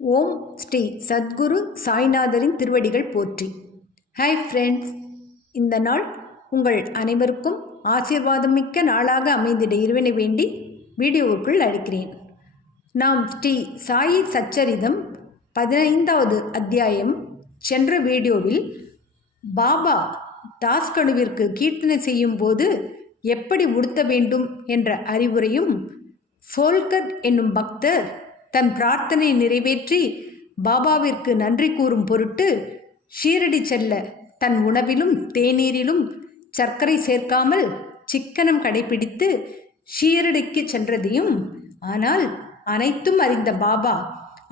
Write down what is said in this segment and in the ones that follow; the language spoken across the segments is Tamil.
ஓம் ஸ்ரீ சத்குரு சாய்நாதரின் திருவடிகள் போற்றி. ஹாய் ஃப்ரெண்ட்ஸ், இந்த நாள் உங்கள் அனைவருக்கும் ஆசீர்வாதம் மிக்க நாளாக அமைந்திட இறைவனை வேண்டி வீடியோவுக்குள் அழைக்கிறேன். நாம் ஸ்ரீ சாயி சச்சரிதம் 15வது அத்தியாயம் சென்ற வீடியோவில் பாபா தாஸ்கனுவிற்கு கீர்த்தனை செய்யும் போது எப்படி உடுத்த வேண்டும் என்ற அறிவுரையும், சோல்கர் என்னும் பக்தர் தன் பிரார்த்தனை நிறைவேற்றி பாபாவிற்கு நன்றி கூறும் பொருட்டு ஷீரடி செல்ல தன் உணவிலும் தேநீரிலும் சர்க்கரை சேர்க்காமல் சிக்கனம் கடைபிடித்து ஷீரடிக்கு சென்றதையும், ஆனால் அனைத்தும் அறிந்த பாபா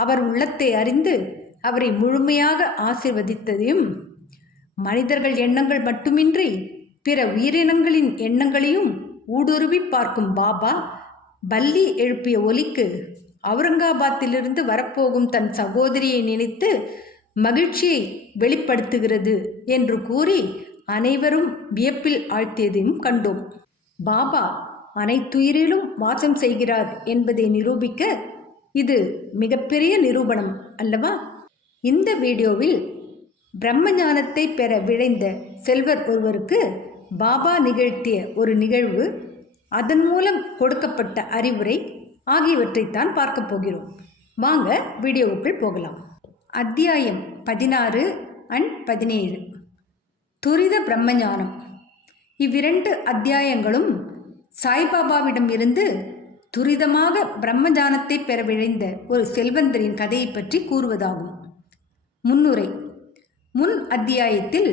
அவர் உள்ளத்தை அறிந்து அவரை முழுமையாக ஆசீர்வதித்ததையும், மனிதர்கள் எண்ணங்கள் மட்டுமின்றி பிற உயிரினங்களின் எண்ணங்களையும் ஊடுருவி பார்க்கும் பாபா பல்லி எழுப்பிய ஒலிக்கு அவுரங்காபாத்திலிருந்து வரப்போகும் தன் சகோதரியை நினைத்து மகிழ்ச்சியை வெளிப்படுத்துகிறது என்று கூறி அனைவரும் வியப்பில் ஆழ்த்தியதையும் கண்டோம். பாபா அனைத்துயிரிலும் வாசம் செய்கிறார் என்பதை நிரூபிக்க இது மிகப்பெரிய நிரூபணம் அல்லவா? இந்த வீடியோவில் பிரம்ம ஞானத்தை பெற விழைந்த செல்வர் ஒருவருக்கு பாபா நிகழ்த்திய ஒரு நிகழ்வு, அதன் மூலம் கொடுக்கப்பட்ட அறிவுரை ஆகியவற்றைத்தான் பார்க்க போகிறோம். வாங்க வீடியோவுக்குள் போகலாம். அத்தியாயம் 16 and 17 துரித பிரம்மஞானம். இவ்விரண்டு அத்தியாயங்களும் சாய்பாபாவிடம் இருந்து துரிதமாக பிரம்மஞானத்தை பெற விழைந்த ஒரு செல்வந்தரின் கதையை பற்றி கூறுவதாகும். முன்னுரை. முன் அத்தியாயத்தில்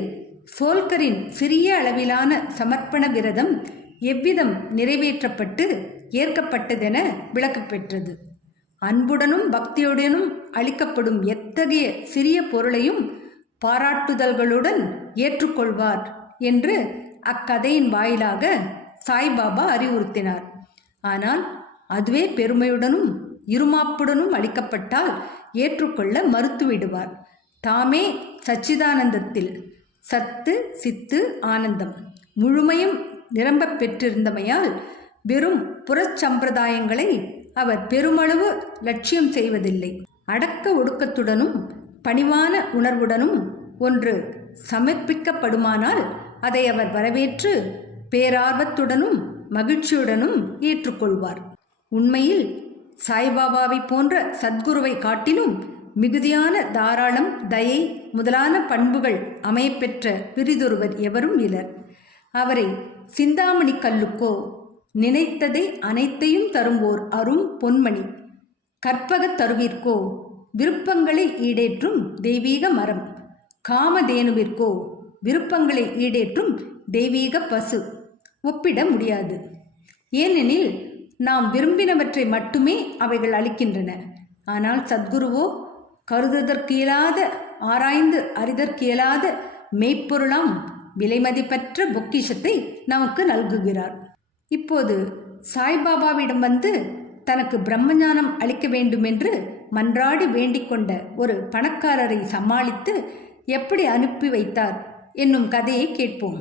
சோல்கரின் சிறிய அளவிலான சமர்ப்பண விரதம் எவ்விதம் நிறைவேற்றப்பட்டு ஏற்கப்பட்டதென விளக்கப்பெற்றது. அன்புடனும் பக்தியுடனும் அளிக்கப்படும் எத்தகைய சிறிய பொருளையும் பாராட்டுதல்களுடன் ஏற்றுக்கொள்வார் என்று அக்கதையின் வாயிலாக சாய்பாபா அறிவுறுத்தினார். ஆனால் அதுவே பெருமையுடனும் இருமாப்புடனும் அளிக்கப்பட்டால் ஏற்றுக்கொள்ள மறுத்துவிடுவார். தாமே சச்சிதானந்தத்தில் சத்து சித்து ஆனந்தம் முழுமையும் நிரம்ப பெற்றிருந்தமையால் வெறும் புறச்சம்பிரதாயங்களை அவர் பெருமளவு லட்சியம் செய்வதில்லை. அடக்க ஒடுக்கத்துடனும் பணிவான உணர்வுடனும் ஒன்று சமர்ப்பிக்கப்படுமானால் அதை அவர் வரவேற்று பேரார்வத்துடனும் மகிழ்ச்சியுடனும் ஏற்றுக்கொள்வார். உண்மையில் சாய்பாபாவை போன்ற சத்குருவை காட்டிலும் மிகுதியான தாராளம், தயை முதலான பண்புகள் அமையப்பெற்ற பிரிதொருவர் எவரும் இலர். அவரை சிந்தாமணி கல்லுக்கோ நினைத்ததை அனைத்தையும் தரும்போர் அரும் பொன்மணி, கற்பகத் தருவிற்கோ விருப்பங்களை ஈடேற்றும் தெய்வீக மரம், காமதேனுவிற்கோ விருப்பங்களை ஈடேற்றும் தெய்வீக பசு ஒப்பிட முடியாது. ஏனெனில் நாம் விரும்பினவற்றை மட்டுமே அவைகள் அளிக்கின்றன. ஆனால் சத்குருவோ கருதுதற்கியலாத, ஆராய்ந்து அறிதற்கியலாத மெய்ப்பொருளாம் விலைமதிப்பற்ற பொக்கிஷத்தை நமக்கு நல்குகிறார். இப்போது சாய்பாபாவிடம் வந்து தனக்கு பிரம்மஞானம் அளிக்க வேண்டுமென்று மன்றாடி வேண்டிக் கொண்ட ஒரு பணக்காரரை சமாளித்து எப்படி அனுப்பி வைத்தார் என்னும் கதையை கேட்போம்.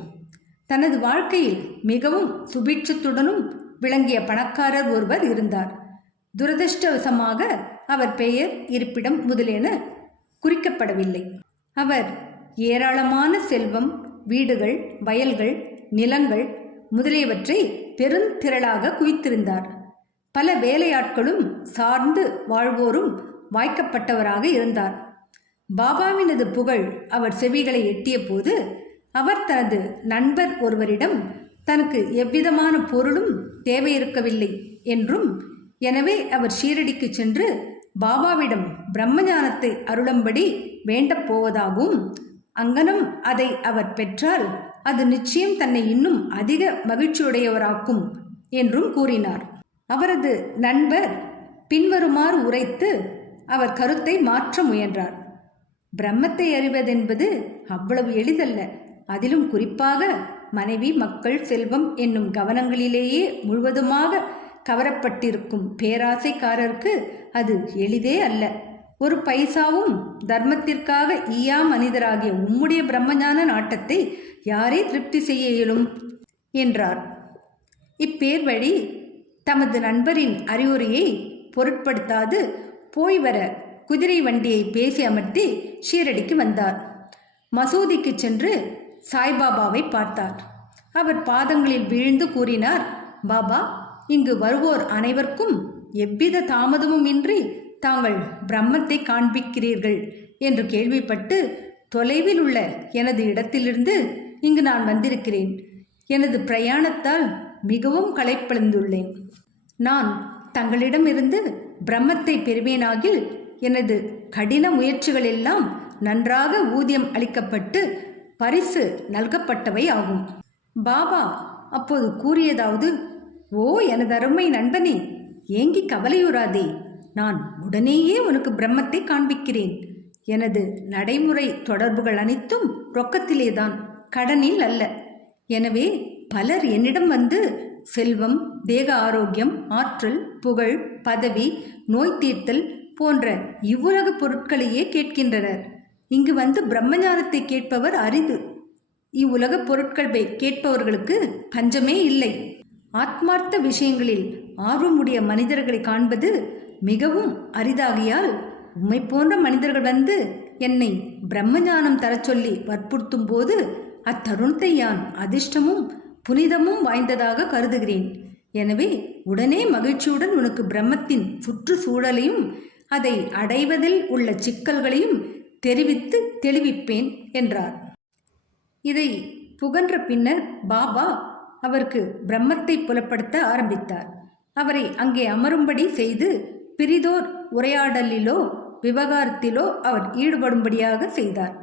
தனது வாழ்க்கையில் மிகவும் சுபீட்சத்துடனும் விளங்கிய பணக்காரர் ஒருவர் இருந்தார். துரதிருஷ்டவசமாக அவர் பெயர், இருப்பிடம் முதலியன குறிக்கப்படவில்லை. அவர் ஏராளமான செல்வம், வீடுகள், வயல்கள், நிலங்கள் முதலியவற்றை பெருந்திரளாக குவித்திருந்தார். பல வேலையாட்களும் சார்ந்து வாழ்வோரும் வாய்க்கப்பட்டவராக இருந்தார். பாபாவினது புகழ் அவர் செவிகளை எட்டிய போது அவர் தனது நண்பர் ஒருவரிடம் தனக்கு எவ்விதமான பொருளும் தேவையிருக்கவில்லை என்றும், எனவே அவர் ஷீரடிக்கு சென்று பாபாவிடம் பிரம்மஞானத்தை அருளும்படி வேண்டப் போவதாகவும், அங்கனம் அதை அவர் பெற்றால் அது நிச்சயம் தன்னை இன்னும் அதிக மகிழ்ச்சியுடையவராக்கும் என்றும் கூறினார். அவரது நண்பர் பின்வருமாறு உரைத்து அவர் கருத்தை மாற்ற முயன்றார். பிரம்மத்தை அறிவதென்பது அவ்வளவு எளிதல்ல. அதிலும் குறிப்பாக மனைவி, மக்கள், செல்வம் என்னும் கவனங்களிலேயே முழுவதுமாக கவரப்பட்டிருக்கும் பேராசைக்காரருக்கு அது எளிதே அல்ல. ஒரு பைசாவும் தர்மத்திற்காக ஈயா மனிதராகிய உம்முடைய பிரம்மஞான நாட்டத்தை யாரே திருப்தி செய்ய இயலும் என்றார். இப்பேர் வழி தமது நண்பரின் அறிவுரையை பொருட்படுத்தாது போய் வர குதிரை வண்டியை பேசி அமர்த்தி ஷீரடிக்கு வந்தார். மசூதிக்கு சென்று சாய்பாபாவை பார்த்தார். அவர் பாதங்களில் வீழ்ந்து கூறினார், பாபா, இங்கு வருவோர் அனைவருக்கும் எவ்வித தாமதமும் இன்றி தாங்கள் பிரம்மத்தை காண்பிக்கிறீர்கள் என்று கேள்விப்பட்டு தொலைவில் உள்ள எனது இடத்திலிருந்து இங்கு நான் வந்திருக்கிறேன். எனது பிரயாணத்தால் மிகவும் களைப்படைந்துள்ளேன். நான் தங்களிடமிருந்து பிரம்மத்தை பெறுவேனாகில் எனது கடின முயற்சிகள் எல்லாம் நன்றாக ஊதியம் அளிக்கப்பட்டு பரிசு நல்கப்பட்டவை ஆகும். பாபா அப்போது கூறியதாவது, ஓ எனது அருமை நண்பனே, ஏங்கி கவலையுறாதே, நான் உடனேயே உனக்கு பிரம்மத்தை காண்பிக்கிறேன். எனது நடைமுறை தொடர்புகள் அனைத்தும் ரொக்கத்திலேதான், கடனில் அல்ல. எனவே பலர் என்னிடம் வந்து செல்வம், தேக ஆரோக்கியம், ஆற்றல், புகழ், பதவி, நோய் தீர்த்தல் போன்ற இவ்வுலக பொருட்களையே கேட்கின்றனர். இங்கு வந்து பிரம்மஞானத்தை கேட்பவர் அரிது. இவ்வுலக பொருட்கள் கேட்பவர்களுக்கு பஞ்சமே இல்லை. ஆத்மார்த்த விஷயங்களில் ஆர்வமுடைய மனிதர்களை காண்பது மிகவும் அரிதாகியால் உம்மை போன்ற மனிதர்கள் வந்து என்னை பிரம்மஞானம் தரச் சொல்லி வற்புறுத்தும் போது அத்தருணத்தை யான் அதிர்ஷ்டமும் புனிதமும் வாய்ந்ததாக கருதுகிறேன். எனவே உடனே மகிழ்ச்சியுடன் உனக்கு பிரம்மத்தின் சுற்றுச்சூழலையும் அதை அடைவதில் உள்ள சிக்கல்களையும் தெரிவித்து தெளிவிப்பேன் என்றார். இதை புகன்ற பின்னர் பாபா அவருக்கு பிரம்மத்தை புலப்படுத்த ஆரம்பித்தார். அவரை அங்கே அமரும்படி செய்து பிரிதோர் உரையாடலிலோ விவகாரத்திலோ அவர் ஈடுபடும்படியாக செய்தார்.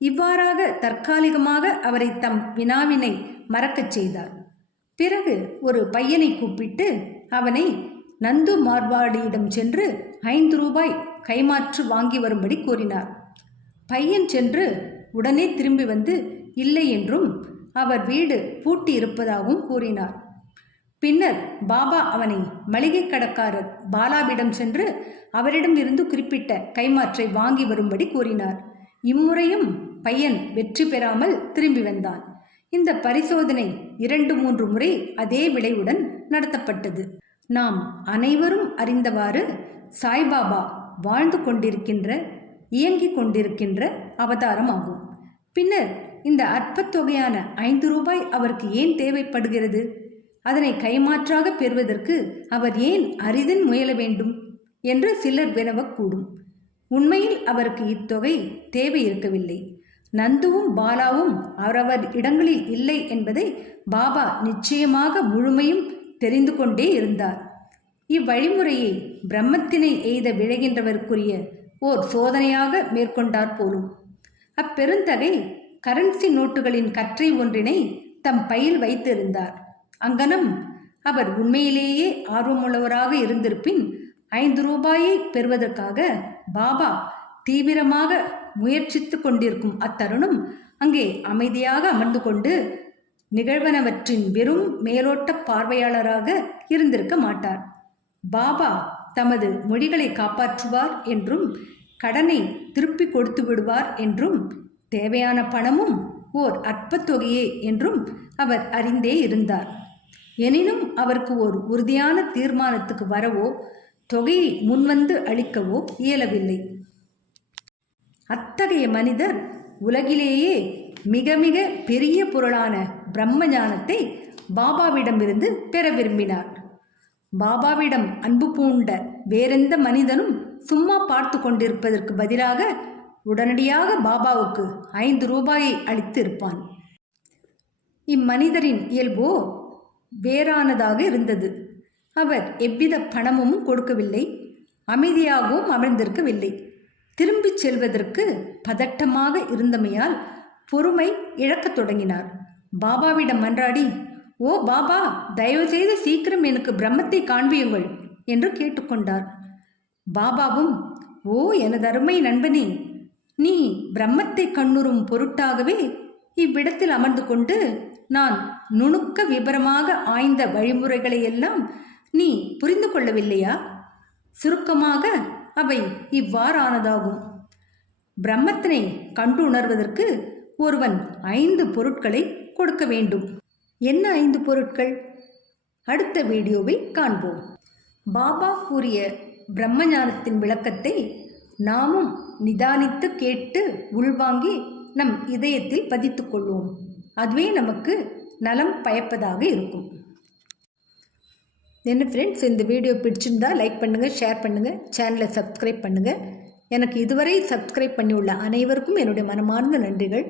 இவ்வாறாக தற்காலிகமாக அவரை தம் வினாவினை மறக்கச் செய்தார். பிறகு ஒரு பையனை கூப்பிட்டு அவனை நந்து மார்வாடியிடம் சென்று 5 ரூபாய் கைமாற்று வாங்கி வரும்படி கூறினார். பையன் சென்று உடனே திரும்பி வந்து இல்லை என்றும் அவர் வீடு பூட்டி இருப்பதாகவும் கூறினார். பின்னர் பாபா அவனை மளிகை கடைக்காரர் பாலாவிடம் சென்று அவரிடம் இருந்து குறிப்பிட்ட கைமாற்றை வாங்கி வரும்படி கூறினார். இம்முறையும் பையன் வெற்றி பெறாமல் திரும்பி வந்தான். இந்த பரிசோதனை 2-3 முறை அதே விளைவுடன் நடத்தப்பட்டது. நாம் அனைவரும் அறிந்தவாறு சாய்பாபா வாழ்ந்து கொண்டிருக்கின்ற, இயங்கிக் கொண்டிருக்கின்ற அவதாரம் ஆகும். பின்னர் இந்த அற்பத்தொகையான 5 ரூபாய் அவருக்கு ஏன் தேவைப்படுகிறது? அதனை கைமாற்றாக பெறுவதற்கு அவர் ஏன் அரிதின் முயல வேண்டும் என்று சிலர் வினவக்கூடும். உண்மையில் அவருக்கு இத்தொகை தேவை இருக்கவில்லை. நந்துவும் பாலாவும் அவரவர் இடங்களில் இல்லை என்பதை பாபா நிச்சயமாக முழுமையும் தெரிந்து கொண்டே இருந்தார். இவ்வழிமுறையை பிரம்மத்தினை எய்த விழைகின்றவருக்குரிய ஓர் சோதனையாக மேற்கொண்டார் போலும். அப்பெருந்தகை கரன்சி நோட்டுகளின் கற்றை ஒன்றினை தம் பையில் வைத்திருந்தார். அங்கனம் அவர் உண்மையிலேயே ஆர்வமுள்ளவராக இருந்திருப்பின் 5 ரூபாயை பெறுவதற்காக பாபா தீவிரமாக முயற்சித்து கொண்டிருக்கும் அத்தருணம் அங்கே அமைதியாக அமர்ந்து கொண்டு நிகழ்வனவற்றின் வெறும் மேலோட்ட பார்வையாளராக இருந்திருக்க மாட்டார். பாபா தமது மொழிகளை காப்பாற்றுவார் என்றும் கடனை திருப்பி கொடுத்து விடுவார் என்றும் தேவையான பணமும் ஓர் அற்பத்தொகையே என்றும் அவர் அறிந்தே இருந்தார். எனினும் அவருக்கு ஓர் உறுதியான தீர்மானத்துக்கு வரவோ தொகையை முன்வந்து அளிக்கவோ இயலவில்லை. அத்தகைய மனிதர் உலகிலேயே மிக மிக பெரிய பொருளான பிரம்ம ஞானத்தை பாபாவிடமிருந்து பெற விரும்பினார். பாபாவிடம் அன்பு பூண்ட வேறெந்த மனிதனும் சும்மா பார்த்து கொண்டிருப்பதற்கு பதிலாக உடனடியாக பாபாவுக்கு 5 ரூபாயை அளித்து இருப்பான். இம்மனிதரின் இயல்போ வேறானதாக இருந்தது. அவர் எவ்வித பணமும் கொடுக்கவில்லை, அமைதியாகவும் அமர்ந்திருக்கவில்லை. திரும்பிச் செல்வதற்கு பதட்டமாக இருந்தமையால் பொறுமை இழக்கத் தொடங்கினார். பாபாவிடம் மன்றாடி, ஓ பாபா, தயவுசெய்து சீக்கிரம் எனக்கு பிரம்மத்தை காண்பியுங்கள் என்று கேட்டுக்கொண்டார். பாபாவும், ஓ எனது அருமை நண்பனே, நீ பிரம்மத்தை கண்ணுறும் பொருட்டாகவே இவ்விடத்தில் அமர்ந்து கொண்டு நான் நுணுக்க விபரமாக ஆய்ந்த வழிமுறைகளை எல்லாம் நீ புரிந்து கொள்ளவில்லையா? சுருக்கமாக அவை இவ்வாறானதாகும். பிரம்மத்தினை கண்டு உணர்வதற்கு ஒருவன் 5 பொருட்களை கொடுக்க வேண்டும். என்ன 5 பொருட்கள்? அடுத்த வீடியோவில் காண்போம். பாபா கூறிய பிரம்ம ஞானத்தின் விளக்கத்தை நாமும் நிதானித்து கேட்டு உள்வாங்கி நம் இதயத்தில் பதித்து கொள்வோம். அதுவே நமக்கு நலம் பயப்பதாக இருக்கும். என்ன ஃப்ரெண்ட்ஸ், இந்த வீடியோ பிடிச்சிருந்தா லைக் பண்ணுங்கள், ஷேர் பண்ணுங்கள், சேனலை சப்ஸ்கிரைப் பண்ணுங்கள். எனக்கு இதுவரை சப்ஸ்கிரைப் பண்ணியுள்ள அனைவருக்கும் என்னுடைய மனமார்ந்த நன்றிகள்.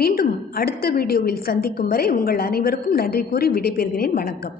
மீண்டும் அடுத்த வீடியோவில் சந்திக்கும் வரை உங்கள் அனைவருக்கும் நன்றி கூறி விடைபெறுகிறேன். வணக்கம்.